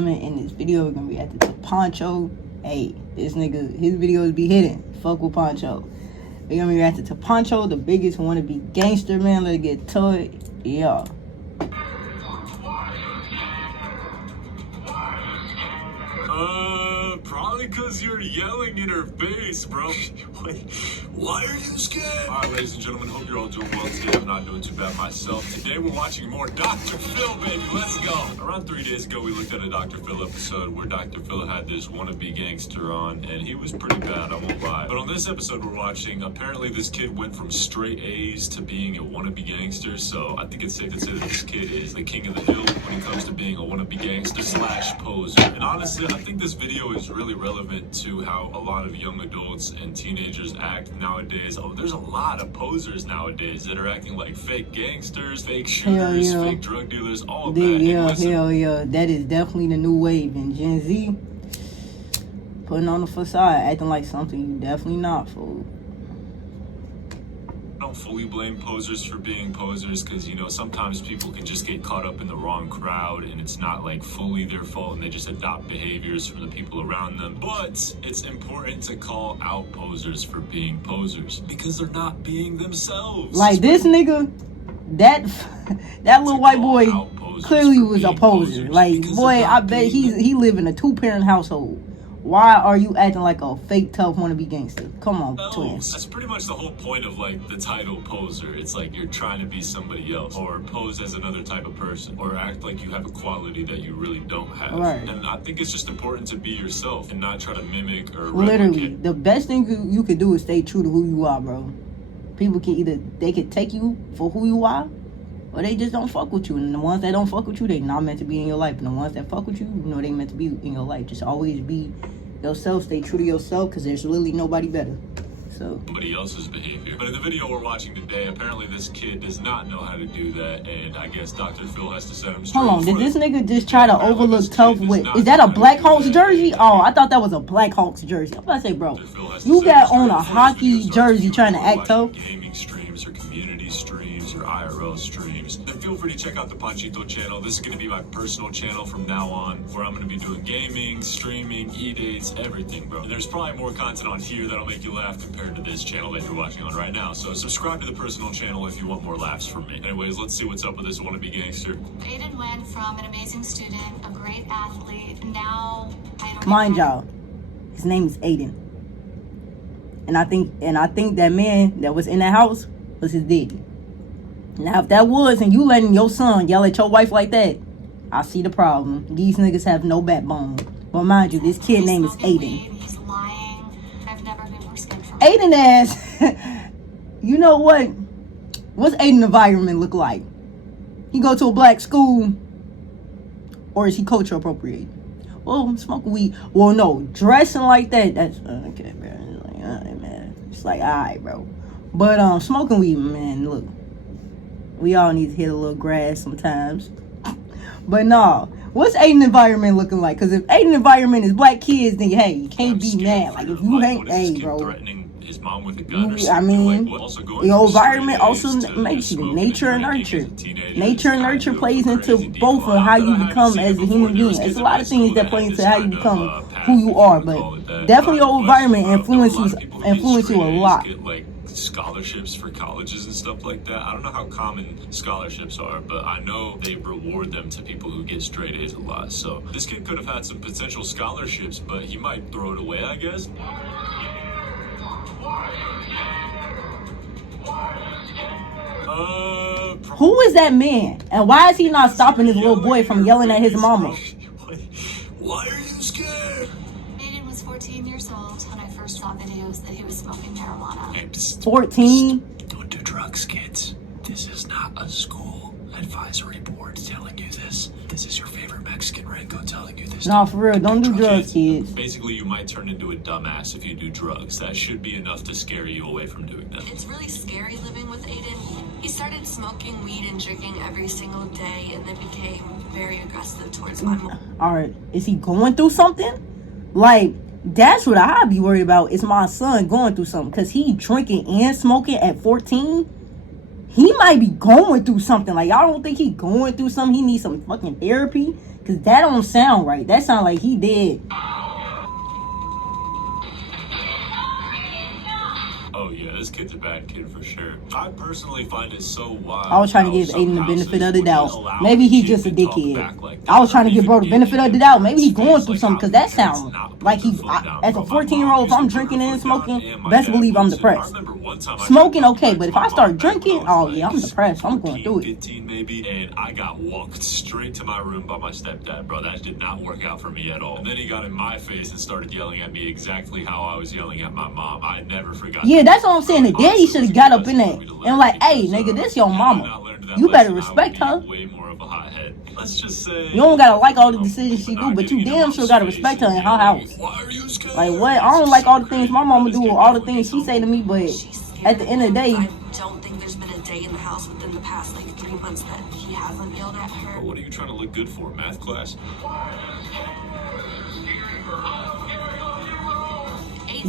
coming in this video. We're gonna be reacting to Pancho. Hey, this nigga, his videos be hitting. Fuck with Pancho. We're gonna be reacting to Pancho, the biggest wannabe gangster, man. Let's get to it. Yeah. Probably because you're yelling in her face, bro. Why are you scared? All right, ladies and gentlemen, hope you're all doing well today. I'm not doing too bad myself. Today we're watching more Dr. Phil, baby. Let's go. Around 3 days ago, we looked at a Dr. Phil episode where Dr. Phil had this wannabe gangster on, and he was pretty bad, I won't lie. But on this episode we're watching, apparently this kid went from straight A's to being a wannabe gangster, so I think it's safe to say that this kid is the king of the hill when it comes to being a wannabe gangster / poser. And honestly, I think this video is really relevant to how a lot of young adults and teenagers act nowadays. Oh, there's a lot of posers nowadays that are acting like fake gangsters, fake shooters, fake drug dealers, all of that. Yeah, hell yeah. That is definitely the new wave. And Gen Z putting on the facade, acting like something you definitely not, fool. I don't fully blame posers for being posers because, you know, sometimes people can just get caught up in the wrong crowd and it's not like fully their fault and they just adopt behaviors from the people around them. But it's important to call out posers for being posers because they're not being themselves. Like this nigga, that little white boy clearly was a poser. Like, boy, I bet he live in a 2-parent household. Why are you acting like a fake tough wannabe gangster? Come on, twins. That's pretty much the whole point of like the title poser. It's like you're trying to be somebody else or pose as another type of person or act like you have a quality that you really don't have. Right. And I think it's just important to be yourself and not try to mimic or literally replicate. The best thing you could do is stay true to who you are, bro. People can they could take you for who you are, or they just don't fuck with you. And the ones that don't fuck with you, they not meant to be in your life. And the ones that fuck with you, you know they meant to be in your life. Just always be yourself, stay true to yourself, because there's really nobody better. So somebody else's behavior. But in the video we're watching today, apparently this kid does not know how to do that, and I guess Dr. Phil has to set him straight. Hold on, did this nigga just try to overlook tough with? Is that a Black Hawks jersey? Oh, I thought that was a Black Hawks jersey. I'm about to say, bro, you got on a hockey jersey trying to act tough. Gaming streams or community streams or IRL streams, then feel free to check out the Panchito channel. This is going to be my personal channel from now on, where I'm going to be doing gaming, streaming, e-dates, everything, bro. And there's probably more content on here that'll make you laugh compared to this channel that you're watching on right now. So subscribe to the personal channel if you want more laughs from me. Anyways, let's see what's up with this wannabe gangster. Aiden went from an amazing student, a great athlete, now I don't mind y'all, his name is Aiden. And I think that man that was in that house was his daddy. Now, if that was, and you letting your son yell at your wife like that, I see the problem. These niggas have no backbone. But mind you, this kid name is Aiden. He's lying. I've never been more scared from Aiden ass. You know what? What's Aiden environment look like? He go to a black school, or is he culture appropriate? Well, smoking weed. Well, no, dressing like that. That's okay, bro. It's like, all right, man. It's like, all right, bro. But smoking weed, man. Look. We all need to hit a little grass sometimes. But no, what's Aiden environment looking like? Because if Aiden environment is black kids, then hey, you can't be mad. Like if you ain't, hey, bro. His mom with a gun or I mean, your environment also makes you nature and nurture. Nature and nurture plays into both of how you become as a human being. There's a lot of things that play into how you become who you are, but definitely your environment influence you a lot. Scholarships for colleges and stuff like that. I don't know how common scholarships are, but I know they reward them to people who get straight A's a lot. So this kid could have had some potential scholarships, but he might throw it away, I guess. Who is that man? And why is he not stopping his little boy from yelling at his mama? Why are you scared? Aiden was 14 years old when I first saw videos that he was smoking marijuana. 14? Don't do drugs, kids. This is not a school advisory board telling you this. This is your favorite Mexican Rango telling you this. No, for real, don't do drugs, kids. Basically, you might turn into a dumbass if you do drugs. That should be enough to scare you away from doing them. It's really scary living with Aiden. He started smoking weed and drinking every single day and then became very aggressive towards my mom. Alright, is he going through something? Like, that's what I'd be worried about, is my son going through something. Because he drinking and smoking at 14? he might be going through something. Like, y'all don't think he going through something? He needs some fucking therapy? Because that don't sound right. That sound like he dead. Oh yeah, this kid's a bad kid for sure. I personally find it so wild. I was trying to give Aiden the benefit of the doubt. Maybe he's just a dickhead. I was trying to give bro the benefit of the doubt. Maybe he's going through something, because that sounds like he, as a 14-year-old, if I'm drinking and smoking, best believe I'm depressed. Smoking, okay, but if I start drinking, oh yeah, I'm depressed. I'm going through it. 15 maybe, and I got walked straight to my room by my stepdad, bro. That did not work out for me at all. And then he got in my face and started yelling at me exactly how I was yelling at my mom. I never forgot. Yeah, that's what I'm saying. The daddy should have got up in there and like, hey, nigga, this your mama. You better respect her. Way more of a hothead. Let's just say you don't gotta like all the decisions she do, but you damn sure gotta respect her in her house. Why are you scared? Like, what? I don't like all the things my mama do or all the things she say to me, but at the end of the day, I don't think there's been a day in the house within the past like 3 months that he hasn't yelled at her. What are you trying to look good for? Math class?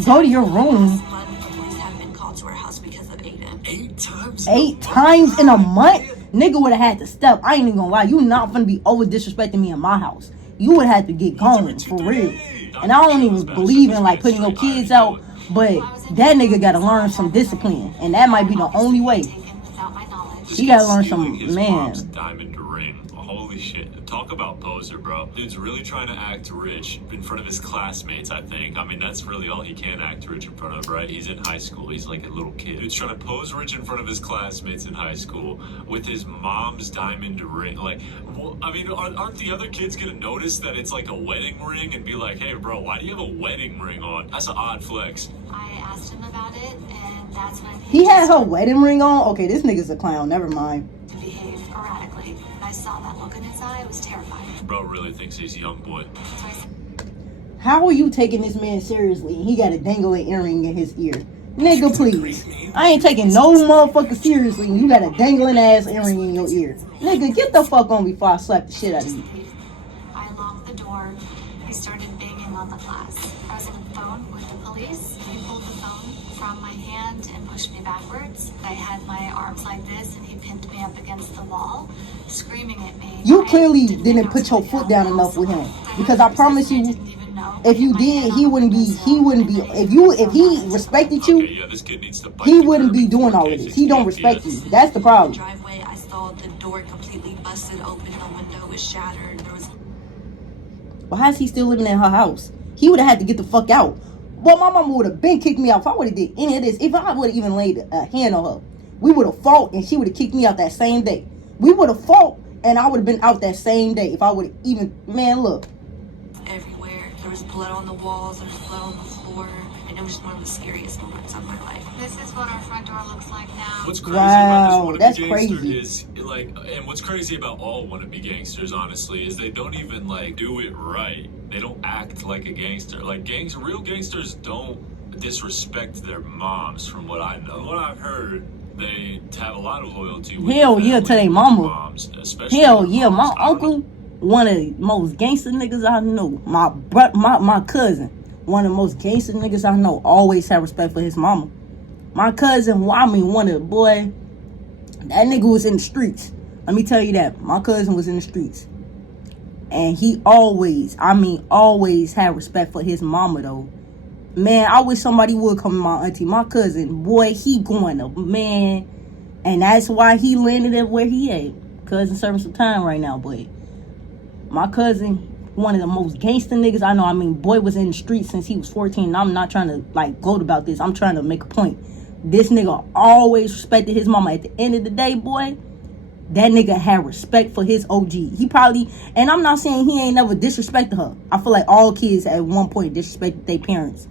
go to your room. The police have been called to our house because of Aiden. 8 times? 8 times in a month? Nigga would have had to step. I ain't even gonna lie. You not finna be over disrespecting me in my house. You would have to get going, for real. And I don't even believe in like putting your kids out, but that nigga gotta learn some discipline. And that might be the only way. He gotta learn some, man. Diamond ring. Holy shit. Talk about poser, bro. Dude's really trying to act rich in front of his classmates, I think. I mean, that's really all he can act rich in front of, right? He's in high school. He's like a little kid. Dude's trying to pose rich in front of his classmates in high school with his mom's diamond ring. Like, well, I mean, aren't the other kids gonna notice that it's like a wedding ring and be like, hey, bro, why do you have a wedding ring on? That's an odd flex. I asked him about it, and that's when He had her wedding ring on? Okay, this nigga's a clown. Never mind. to behave erratically. I saw that look in his eye. It was terrifying. Bro really thinks he's a young boy. So I said, How are you taking this man seriously? He got a dangling earring in his ear. Nigga, please. I ain't taking no motherfucker seriously. You got a dangling ass earring in your ear. Nigga, get the fuck on before I slap the shit out of you. I locked the door. He started banging on the glass. I was on the phone with the police. He pulled the phone from my hand and pushed me backwards. I had my arms like this, and he pinned me up against the wall, screaming at me. You I clearly think didn't I put was your gonna foot go down out. enough with him. I Because I promise you, didn't even know. if you My did, hand he on wouldn't be, the he wouldn't be, if he respected you, Okay, yeah, this kid needs to bite he the wouldn't curb be doing before all of K16 this. He don't respect you. yes. That's the problem. Driveway, I saw the door completely busted open. The window was shattered. There was Why is he still living in her house? He would have had to get the fuck out. Well, my mama would have been kicked me out if I would have did any of this. If I would have even laid a hand on her, we would have fought and she would have kicked me out that same day. We would have fought and I would have been out that same day if I would have even, man, look. everywhere. There was blood on the walls. There was blood on the floor. And it was just one of the scariest moments of my life. This is what our front door looks like now. What's crazy Wow, about this that's Wannabe Gangster crazy. is like, and what's crazy about all Wannabe Gangsters, honestly, is they don't even like do it right. They don't act like a gangster. Like real gangsters don't disrespect their moms, from what I know. What I've heard, they have a lot of loyalty with Hell their yeah to family, their mama. moms, especially Hell their yeah, my moms. I don't uncle, know. one of the most gangster niggas I know. My cousin, one of the most gangster niggas I know, always have respect for his mama. My cousin, well, I mean, one of the boy, that nigga was in the streets. Let me tell you that. My cousin was in the streets. And he always had respect for his mama, though. Man, I wish somebody would come to my auntie. My cousin, boy, he going to, man. And that's why he landed at where he at. Cousin serving some time right now, but my cousin, one of the most gangster niggas I know. I mean, boy was in the streets since he was 14. And I'm not trying to, like, gloat about this. I'm trying to make a point. This nigga always respected his mama. At the end of the day, boy, that nigga had respect for his OG. He probably, and I'm not saying he ain't never disrespected her. I feel like all kids at one point disrespected their parents.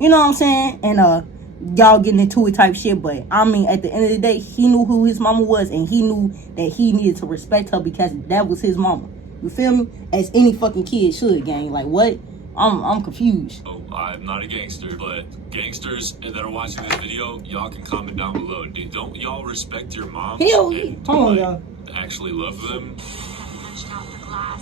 You know what I'm saying? And y'all getting into it type shit. But I mean, at the end of the day, he knew who his mama was, and he knew that he needed to respect her because that was his mama. You feel me? As any fucking kid should, gang. Like, what? I'm confused. Oh, I'm not a gangster, but gangsters that are watching this video, y'all can comment down below. Don't y'all respect your moms? Hell, and hold on, like, y'all. actually love them? Punched out the glass.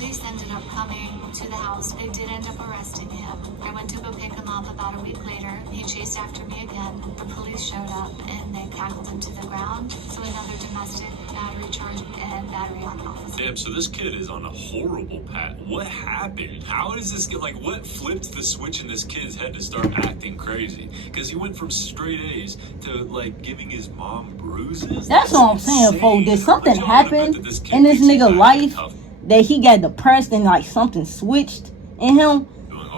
police ended up coming to the house. They did end up arresting him. I went to go pick him up about a week later. He chased after me again. The police showed up and they tackled him to the ground. So another domestic battery charge and battery on the officer. Damn, so this kid is on a horrible path. What happened? How does this get, like, what flipped the switch in this kid's head to start acting crazy? Because he went from straight A's to, like, giving his mom bruises? That's what I'm saying, folks. Did something happen in this nigga life that he got depressed and, like, something switched in him?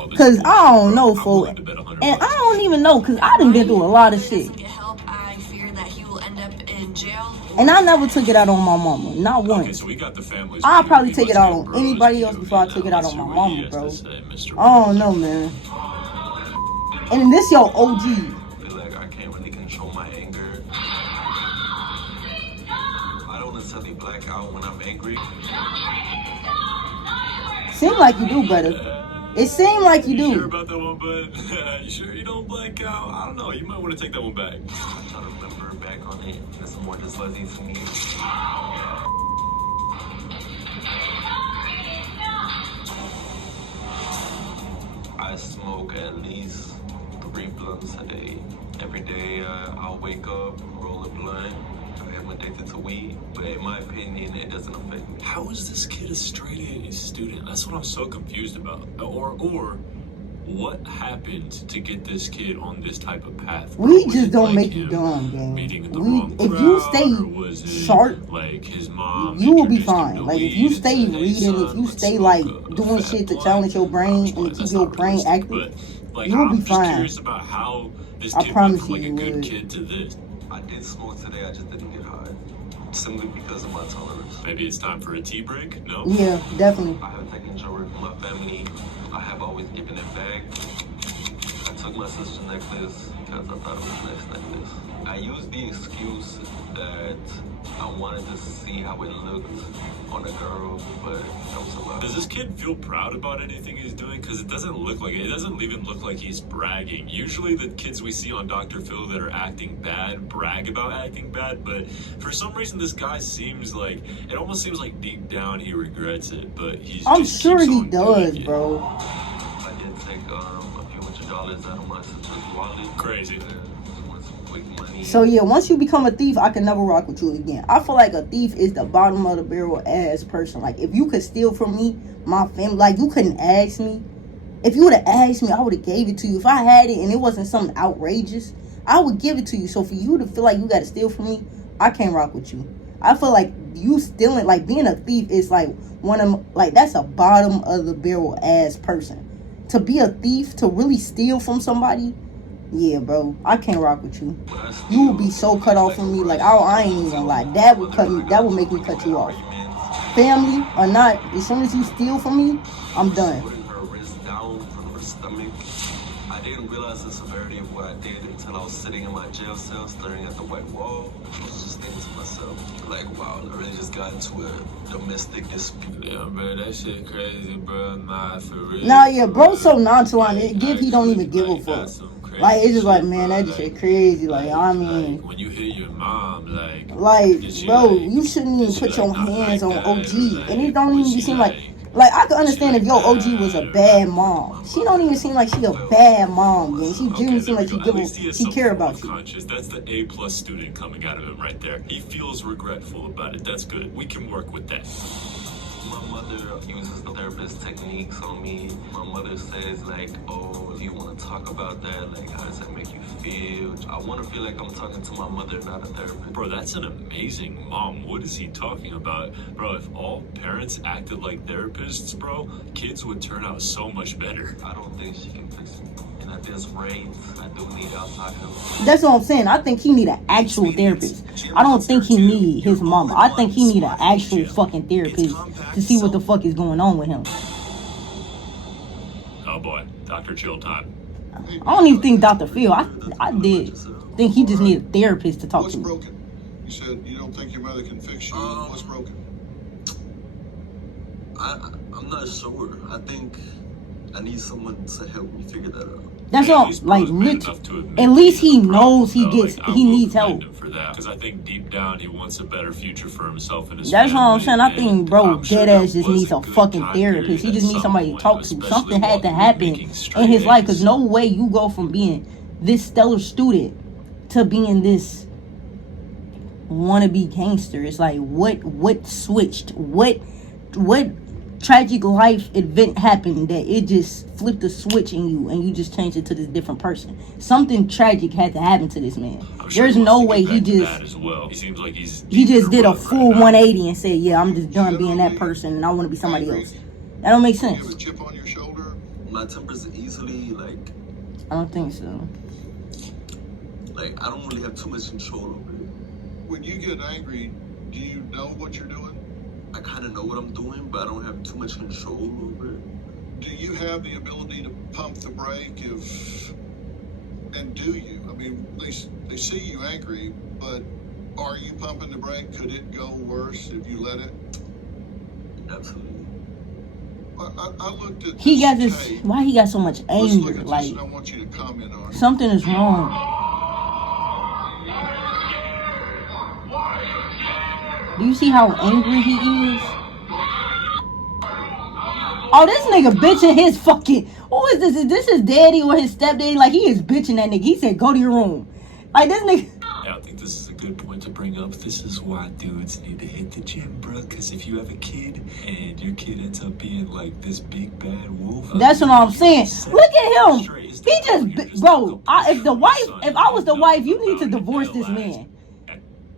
Because I don't know, folks. And I don't even know, because I done been through a lot of shit. I fear that he will end up in jail. And I never took it out on my mama. Not once. Okay, so we got the families. I'll probably take it out on anybody else before I took it out on my mama, bro. I don't know, man. And this your OG. I feel like I can't really control my anger. I don't necessarily black out when I'm angry. Seem like you do, brother. It seemed like you do. You sure about that one, bud? You sure you don't black out? I don't know. You might want to take that one back. I try to remember back on it. It's more just lazy to me. I smoke at least 3 blunts a day. Every day I'll wake up, roll a blunt. I am addicted to weed, but in my opinion, it doesn't affect me. How is this kid a straight A student? That's what I'm so confused about. Or what happened to get this kid on this type of path? We just don't make you dumb, gang. If you stay sharp, like his mom, you will be fine. Like if you stay reading, if you stay like doing shit to challenge your brain and to keep your brain active, you will be fine. I'm curious about how this I kid promise went from like you a good would. kid to this. I did smoke today, I just didn't get high. Simply because of my tolerance. Maybe it's time for a tea break? No? Yeah, definitely. I have taken jewelry from my family. I have always given it back. I took my sister's necklace because I thought it was a nice necklace. I used the excuse that I wanted to see how it looked on a girl, but that was a lot. Does this kid feel proud about anything he's doing? Because it doesn't look like it. It doesn't even look like he's bragging. Usually the kids we see on Dr. Phil that are acting bad brag about acting bad, but for some reason this guy seems like, it almost seems like deep down he regrets it, but he's I'm just sure keeps he on does, doing it. I bro. did take a few $100s out of my sister's wallet. Crazy. Just wanted some quick money. So yeah, once you become a thief, I can never rock with you again. I feel like a thief is the bottom of the barrel ass person. Like if you could steal from me, my family, like you couldn't ask me. If you would have asked me, I would have gave it to you. If I had it and it wasn't something outrageous, I would give it to you. So for you to feel like you got to steal from me, I can't rock with you. I feel like you stealing, like being a thief is like one of, like that's a bottom of the barrel ass person. To be a thief, to really steal from somebody, yeah, bro, I can't rock with you. You will be so cut off from me. Like I ain't even gonna lie, that would cut me. That would make me cut you off. Family or not, as soon as you steal from me, I'm done. Putting her wrist down from her stomach. I didn't realize the severity of what I did until I was sitting in my jail cell staring at the white wall. I was just thinking to myself, like, wow, I really just got into a domestic dispute. Yeah, bro, that shit crazy, bro. Nah, for real. Nah, yeah, bro, so nonchalant. It give he don't even give a fuck. Like it's just like, man, that just shit crazy. Like I mean, when you hit your mom, like bro, you shouldn't even put your hands on OG, and it don't even seem like I could understand if your OG was a bad mom. She don't even seem like she a bad mom, man. She genuinely seem like she care about you. That's the A+ student coming out of him right there. He feels regretful about it. That's good. We can work with that. My mother uses the therapist techniques on me. My mother says like, oh, if you want to talk about that, like how does that make you feel? I want to feel like I'm talking to my mother, not a therapist. Bro, that's an amazing mom. What is he talking about? Bro, if all parents acted like therapists, bro, kids would turn out so much better. I don't think she can fix me. And at this rate, I do need outside help. That's what I'm saying. I think he need an actual therapist. I don't think he need his mama. I think he need an actual fucking therapist to see what the fuck is going on with him. Oh boy, Dr. Chill time. I don't even think Dr. Phil. I did think he just need a therapist to talk What's to. broken? You said you don't think your mother can fix you. What's broken? I'm not sure. I think I need someone to help me figure that out. That's at all. least Like, Bro's man enough to admit at least he's he the problem, knows he though. gets, Like, I he will needs commend help. him for that, because I think deep down he wants a better future for himself and his That's what I'm family, saying. I think and bro I'm sure dead ass there just was needs a good fucking time therapist. period He at just needs some somebody to point, talk to. especially Something while had to he was happen making straight in his life, A's. because no way you go from being this stellar student to being this wannabe gangster. It's like, what switched? What tragic life event happened that it just flipped a switch in you and you just changed it to this different person? Something tragic had to happen to this man. I'm sure There's he wants no to way get he back to just that as well. He seems like he's he just did a right full now. 180 and said, yeah, I'm just done being that person and I want to be somebody else. That don't make You have a sense. chip on your shoulder? My temper's easily like I don't think so. I don't really have too much control over it. When you get angry, do you know what you're doing? I kind of know what I'm doing, but I don't have too much control over it. Do you have the ability to pump the brake and do you? I mean, they see you angry, but are you pumping the brake? Could it go worse if you let it? Absolutely. I looked at He got this this. tape. Why he got so much Let's look anger? at Like this and I want you to comment on it. something is wrong. Do you see how angry he is? Oh, this nigga bitching his fucking. Who is this? Is this his daddy or his stepdaddy? Like, he is bitching that nigga. He said, go to your room. Like, this nigga. I think this is a good point to bring up. This is why dudes need to hit the gym, bro. Because if you have a kid and your kid ends up being like this big bad wolf, That's what I'm saying. Look at him. He just, bro. If I was the wife, you need to divorce this man.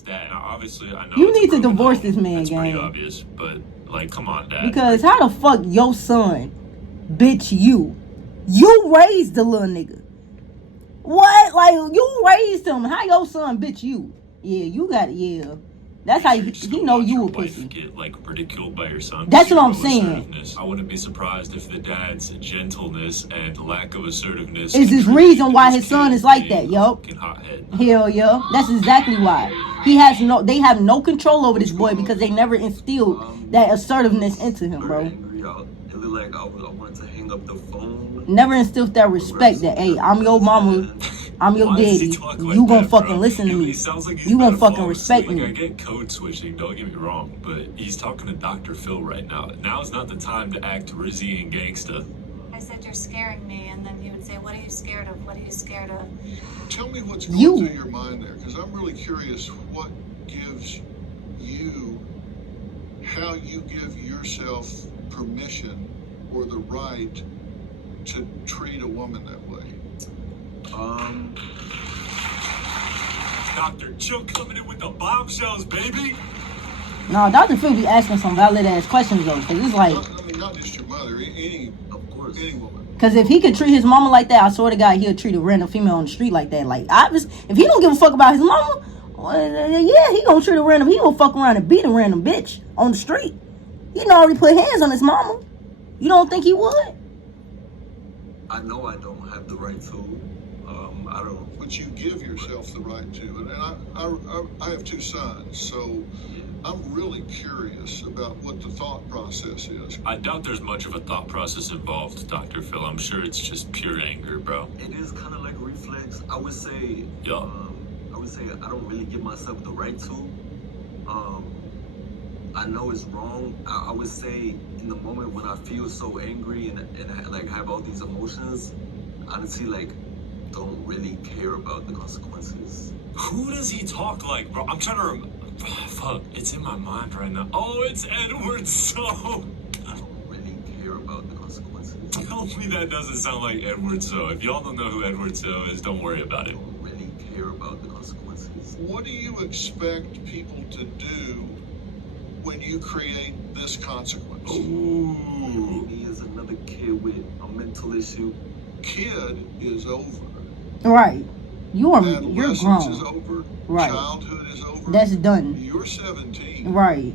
That obviously, I know You it's need to broken divorce home. this man, It's pretty gang. obvious, but like, come on, Dad. Because how the fuck your son bitch you? You raised the little nigga. What? Like, you raised him. How your son bitch you? Yeah, you got it. Yeah. That's how he know you a pussy. Get like ridiculed by your son. That's what I'm Zero saying. assertiveness. I wouldn't be surprised if the dad's gentleness and lack of assertiveness Is this contributed reason to why his his son kid is like being that, yo? a fucking hothead. Hell yeah. That's exactly why. They have no control over this boy because they never instilled that assertiveness into him, bro. Angry, it looked like I wanted to hang up the phone. Never instilled that respect that, hey, I'm your mama, I'm your Why does he daddy. talk like You gonna that, fucking bro? listen to He me. sounds like he's You gonna about to fucking fall respect asleep. Like, I me. get code switching, don't get me wrong, but he's talking to Dr. Phil right now. Now's not the time to act rizzy and gangsta. I said, you're scaring me. And then he would say, what are you scared of? What are you scared of? Tell me what's going You. through your mind there, because I'm really curious what gives you, how you give yourself permission or the right to treat a woman that way. Dr. Chill coming in with the bombshells, baby. No, Dr. Phil be asking some valid ass questions though, cause it's like, I mean, not just your mother, any woman. cause if he could treat his mama like that, I swear to God, he'll treat a random female on the street like that. Like, if he don't give a fuck about his mama, well, yeah, he gonna treat a random. He gonna fuck around and beat a random bitch on the street. He done already put hands on his mama. You don't think he would? I know I don't have the right to. I don't. But you give yourself the right to. And I have two sons, so I'm really curious about what the thought process is. I doubt there's much of a thought process involved, Dr. Phil. I'm sure it's just pure anger, bro. It is kind of like a reflex. I would say. Yeah. I would say I don't really give myself the right to. I know it's wrong. I would say in the moment when I feel so angry and I like have all these emotions, honestly, like don't really care about the consequences. Who does he talk like, bro? I'm trying to remember. Fuck, it's in my mind right now. Oh, it's Edward So. I don't really care about the consequences. Tell me that doesn't sound like Edward So. If y'all don't know who Edward So is, don't worry about I it. don't really care about the consequences. What do you expect people to do when you create this consequence? Ooh. Me as another kid with a mental issue. Kid is over. Right. You're Adolescence is grown. over. Right. Childhood is over. That's done. You're 17. Right.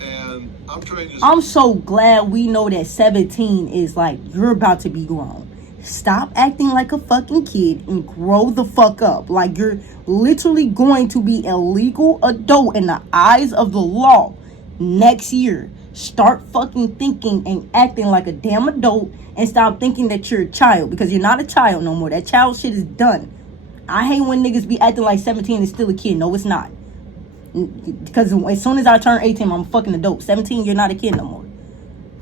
And I'm trying to. I'm so glad we know that 17 is like, you're about to be grown. Stop acting like a fucking kid and grow the fuck up. Like, you're literally going to be a legal adult in the eyes of the law next year. Start fucking thinking and acting like a damn adult and stop thinking that you're a child, because you're not a child no more. That child shit is done. I hate when niggas be acting like 17 is still a kid. No, it's not. Because as soon as I turn 18, I'm a fucking adult. 17, you're not a kid no more.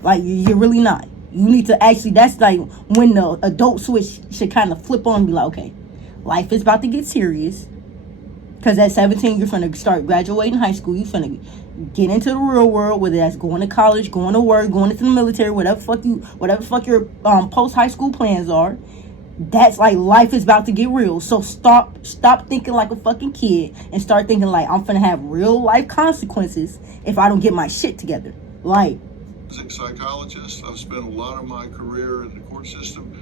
Like, you're really not. You need to actually, that's like when the adult switch should kind of flip on and be like, okay, life is about to get serious. Because at 17, you're finna start graduating high school. You finna get into the real world, whether that's going to college, going to work, going into the military, whatever fuck your post-high school plans are. That's like, life is about to get real. So stop thinking like a fucking kid and start thinking like, I'm finna have real life consequences if I don't get my shit together. Like, As a psychologist, I've spent a lot of my career in the court system.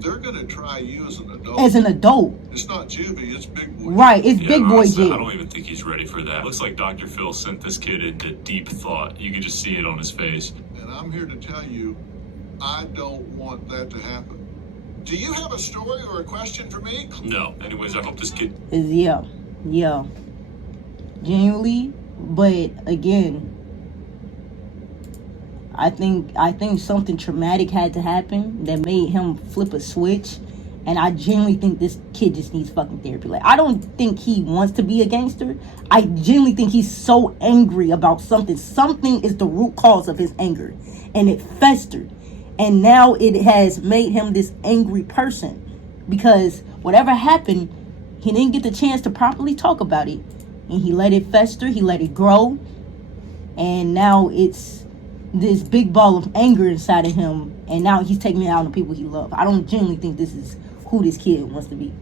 They're going to try you as an adult. As an adult. It's not juvie, it's big boy. Right, it's big boy honestly, jail. I don't even think he's ready for that. Looks like Dr. Phil sent this kid into deep thought. You can just see it on his face. And I'm here to tell you, I don't want that to happen. Do you have a story or a question for me? No. Anyways, I hope this kid... Yeah. Genuinely, but again, I think something traumatic had to happen that made him flip a switch, and I genuinely think this kid just needs fucking therapy. Like, I don't think he wants to be a gangster. I genuinely think he's so angry about something. Something is the root cause of his anger, and it festered, and now it has made him this angry person, because whatever happened, he didn't get the chance to properly talk about it, and he let it fester, he let it grow, and now it's this big ball of anger inside of him, and now he's taking it out on the people he loves. I don't genuinely think this is who this kid wants to be.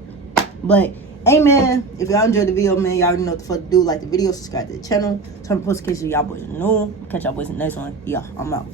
But, hey man, if y'all enjoyed the video, man, y'all already know what the fuck to do. Like the video, subscribe to the channel, turn on post notifications, y'all boys are new. Catch y'all boys in the next one. Yeah, I'm out.